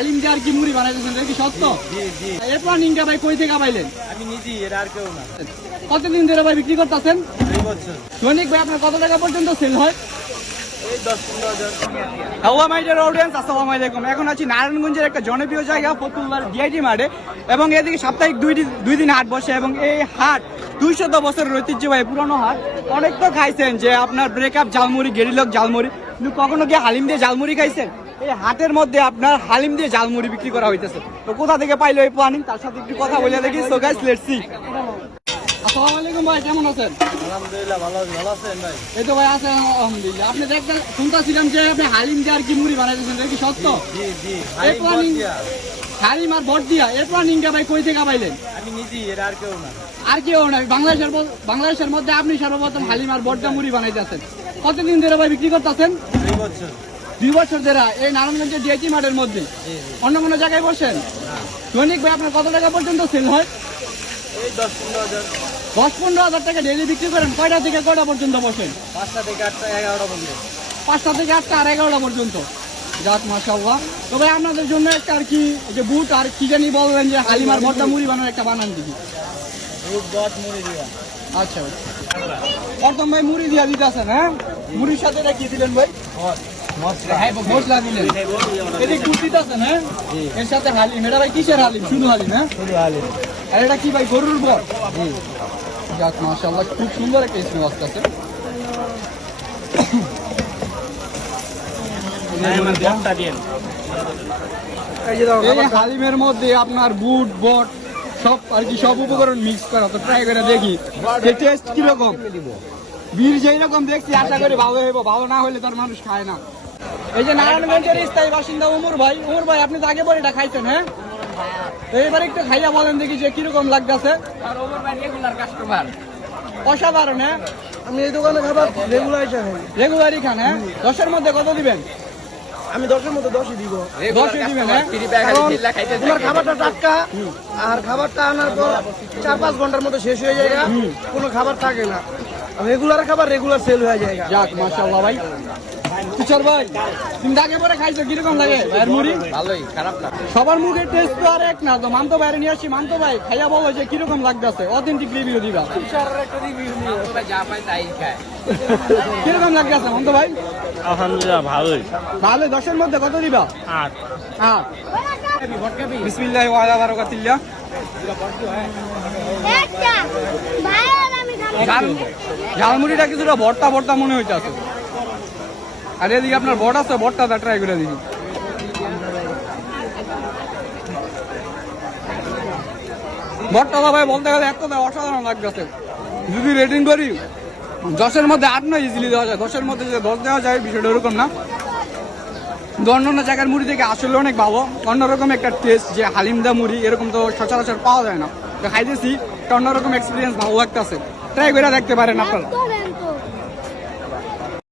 হালিম দিয়ে আর কি মুড়ি বানাইতেছেন, এটা কি সত্য? জি জি। এই প্ল্যানিংটা ভাই কই থেকে পাইলেন? আমি নিজেই, এর আর কেউ না। কতদিন ধরে ভাই বিক্রি করতেছেন? 2 বছর। দৈনিক ভাই আপনার কত টাকা পর্যন্ত সেল হয়? এই 10-15 হাজার। হ্যালো মাই ডিয়ার অডিয়েন্স, আসসালামু আলাইকুম। এখন আছি নারায়ণগঞ্জের একটা জনপ্রিয় জায়গা ফতুল্লার ডিআইটি মাঠে, এবং এদিকে সাপ্তাহিক দুই দিন হাট বসে, এবং এই হাট 200 বছরের ঐতিহ্যবাহী পুরনো হাট। অনেক তো খাইছেন যে আপনার ব্রেকআপ ঝালমুড়ি, গেরিলক ঝালমুড়ি, কিন্তু কখনো কি হালিম দিয়ে ঝালমুড়ি খাইছেন? এই হাটের মধ্যে আপনার হালিম দিয়ে ঝালমুড়ি বিক্রি করা হইতেছে। তো কোথা থেকে পাইলো এই প্ল্যানিং, তার সাথে একটু কথা বলে দেখি। So guys, let's see. আসসালামু আলাইকুম ভাই, কেমন আছেন? আলহামদুলিল্লাহ, ভালো আছেন ভাই? এই তো ভাই আছেন আলহামদুলিল্লাহ। আপনি দেখতে শুনতেছিলাম যে আপনি হালিম দিয়ে আর কি মুড়ি বানাইতেছেন, এটা কি সত্য? জি জি। এই প্ল্যানিং হালিম আর বট দিয়া এই প্ল্যানিংটা ভাই কই থেকে পাইলেন? আমি নিজেই, এর আর কেউ না। আর কেউ নাই, বাংলাদেশের মধ্যে আপনি সর্বপ্রথম হালিম আর বটটা মুড়ি বানাইতেছেন। কতদিন ধরে ভাই বিক্রি করতেছেন? 2 বছর। 2 বছর ধরে এই নারায়ণগঞ্জের ডিআইটি মাঠের মধ্যে? জি জি। অন্য কোনো জায়গায় বসেন? দৈনিক ভাই আপনার কত টাকা পর্যন্ত সেল হয়? এই 10-15 হাজার। 10-15 হাজার টাকা ডেইলি বিক্রি করেন। কয়টা থেকে কয়টা পর্যন্ত বসেন? 5টা থেকে 8টা, 11টা পর্যন্ত। 5টা থেকে 8টা আর 11টা পর্যন্ত। যাক মাশাআল্লাহ। তো ভাই আপনাদের জন্য একটা আর কি যে বুট আর কি জানি বললেন যে হালিম আর বটটা মুড়ি বানানোর একটা বানান দিবি। রূপ বট মুড়ি দিয়া। আচ্ছা, প্রথম ভাই মুড়ি দিয়া দিতেছেন, হ্যাঁ? মুড়ির সাথে এটা কি দিলেন ভাই? মশলা দিলেন। এটা কুট দিতেছেন, হ্যাঁ? এর সাথে হালিম। এটা ভাই কিসের হালিম? শুধু হালিম, হ্যাঁ? শুধু হালিম। আর এটা কি ভাই, গরুর বট? জি। যাক মাশাআল্লাহ, খুব সুন্দর একটা স্মেল আসতেছে। এই হালিমের মধ্যে আপনার বুট বট সব আর কি সব উপকরণ মিক্স করা। তো ট্রাই করে দেখি যে টেস্ট কিরকম। বীর যেই রকম দেখছি আশা করি ভালো হইব, ভালো না হলে তার মানুষ খায় না। এই যে নারায়ণগঞ্জের স্থায়ী বাসিন্দা উমর ভাই, আপনি তো আগে পরে এটা খাইছেন, হ্যাঁ? তো এবার একটু খাইয়া বলেন দেখি যে কিরকম লাগতেছে। অসাধারণ, হ্যাঁ? আমি এই দোকানে খাবার রেগুলারই খান, হ্যাঁ? 10-এর মধ্যে কত দিবেন? আমি 10-এর মধ্যে 10ই দিব। 10-ই দিবেন, হ্যাঁ? তোমার খাবারটা টাটকা, আর খাবারটা আনার পর 4-5 ঘন্টার মধ্যে শেষ হয়ে যায়, কোনো খাবার থাকে না। রেগুলার খাবার রেগুলার সেল হয়ে যায়। যাক মাশাআল্লাহ ভাই। কিশোর ভাই, তুমি আগে পরে খাইছো, কিরকম লাগে ভাইয়ের মুড়ি? ভালোই, খারাপ না। সবার মুখের টেস্ট তো আর এক না। তো মান্ত ভাইয়ের নিয়ে আসছি, মান্ত ভাই খাইয়া বলো যে কিরকম লাগতেছে, অথেন্টিক রিভিউ দিবা। কিরকম লাগতেছে মান্ত ভাই? আলহামদুলিল্লাহ, ভালোই। তাহলে 10-এর মধ্যে কত দিবা? 8। হ্যাঁ। বিসমিল্লাহি ওয়া আলা বারাকাতিল্লাহ। ঝালমুড়িটা কিছুটা ভর্তা মনে হইতেছে। আর এদিকে আপনার বট আছে, বটটা ট্রাই করে দিই। বটটা ভাই বলতে গেলে এক কথায় অসাধারণ লাগতেছে। যদি রেটিং করি 10-এর মধ্যে 8 না ইজিলি দেওয়া যায়। 10-এর মধ্যে যে 10 দেওয়া যায় বিষয়টা এরকম না। অন্যান্য জায়গার মুড়ি থেকে আসলে অনেক ভালো, অন্যরকম একটা টেস্ট। যে হালিমদা মুড়ি এরকম তো সচরাচর পাওয়া যায় না। তো খাইতেছি, একটা অন্যরকম এক্সপিরিয়েন্স ভালো লাগতেছে। ট্রাই করে দেখতে পারেন আপনারা।